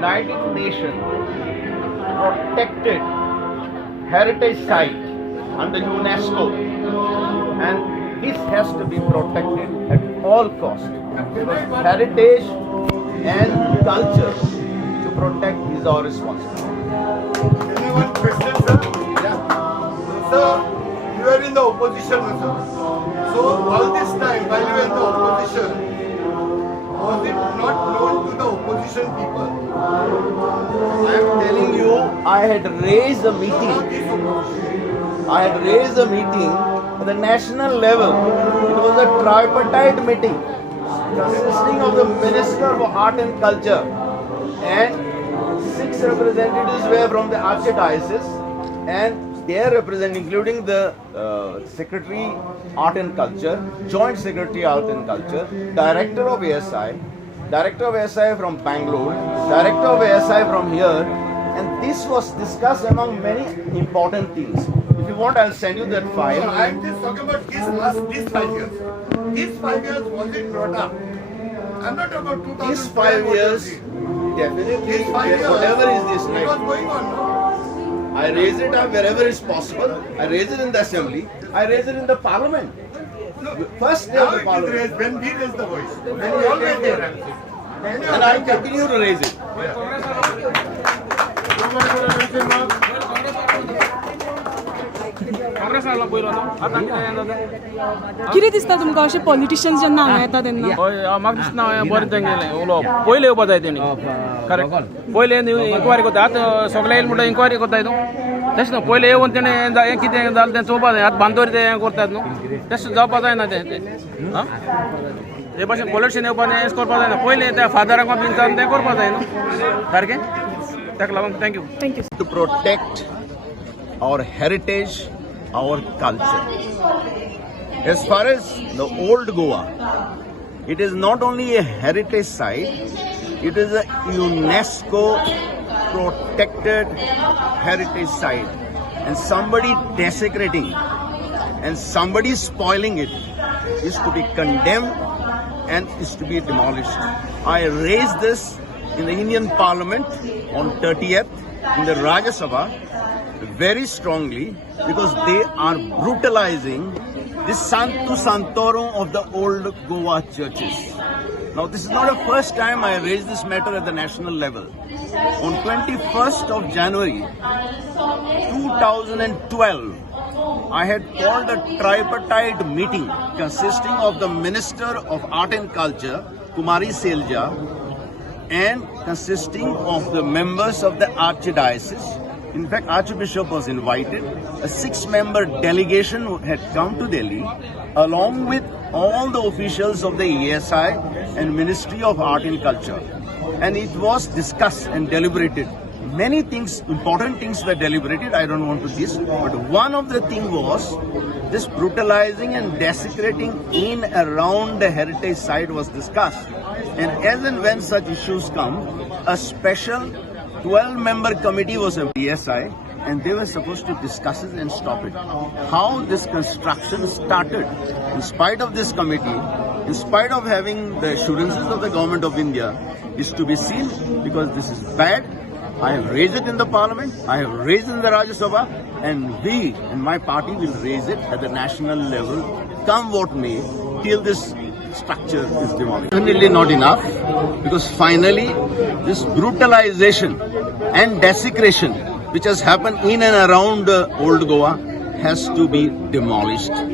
United Nations protected heritage site under UNESCO, and this has to be protected at all costs. Because heritage and culture to protect is our responsibility. Anyone question, sir? Yeah. Sir, you are in the opposition, sir. So all this time while you were in the opposition, was it not known to the opposition people? I am telling you, I had raised a meeting. I had raised a meeting at the national level. It was a tripartite meeting consisting of the Minister of Art and Culture, and 6 representatives were from the Archdiocese, and their representatives, including the Secretary Art and Culture, Joint Secretary Art and Culture, Director of ASI, Director of ASI from Bangalore, Director of ASI from here, and this was discussed among many important things. If you want, I'll send you that No, file. I am just talking about these 5 years. These 5 years was it brought up? I'm not about 2012. These 5 years, definitely, These 5 years, whatever is this it was night, going on. No? I raise it up wherever is possible. I raise it in the assembly. I raise it in the parliament. First day of Now the it is parliament. raised when we raise the voice. When we always there. And I continue to raise it. कितें दिसता तुमकां अशे politicians जेन्ना हांगा येता तेन्ना हय म्हाका दिसना बरें तेंगेलें उलोवप पयलें येवपा जाय तेणी करेक्ट पयलें इन्क्वायरी कोत्ता आतां सगळे येयले म्हणटा इन्क्वायरी कोत्ताय न्हू तशें न्हू पयलें येवन तेणें हें कितें जालें तें चोवपा जाय आतां बांदोरी तें हें करतात न्हू तशें जावपा जायना तें आं हे भाशेन पॉलिटिशन येवपा हें करपा जायना पयलें त्या फादराक बीन जावन तें करपा जाय न्हू सारकें ताका लागून thank you thank you To protect our heritage, our culture. As far as the old Goa, it is not only a heritage site, it is a UNESCO protected heritage site. And somebody desecrating and somebody spoiling it is to be condemned and is to be demolished. I raised this in the Indian Parliament on 30th in the Rajya Sabha very strongly because they are brutalizing the Santu Santorum of the old Goa churches. Now this is not the first time I raised this matter at the national level. On 21st of January 2012, I had called a tripartite meeting consisting of the Minister of Art and Culture, Kumari Selja, and consisting of the members of the Archdiocese. In fact, Archbishop was invited. A 6-member delegation had come to Delhi along with all the officials of the ESI and Ministry of Art and Culture. And it was discussed and deliberated. Many things, important things were deliberated. I don't want to this, but one of the things was this brutalizing and desecrating in around the heritage site was discussed. And as and when such issues come, a special 12-member committee was a ESI, and they were supposed to discuss it and stop it. How this construction started, in spite of this committee, in spite of having the assurances of the government of India, is to be seen because this is bad. I have raised it in the parliament, I have raised it in the Rajya Sabha, and we and my party will raise it at the national level, come what may, till this structure is demolished. Definitely not enough, because finally this brutalization and desecration which has happened in and around old Goa has to be demolished.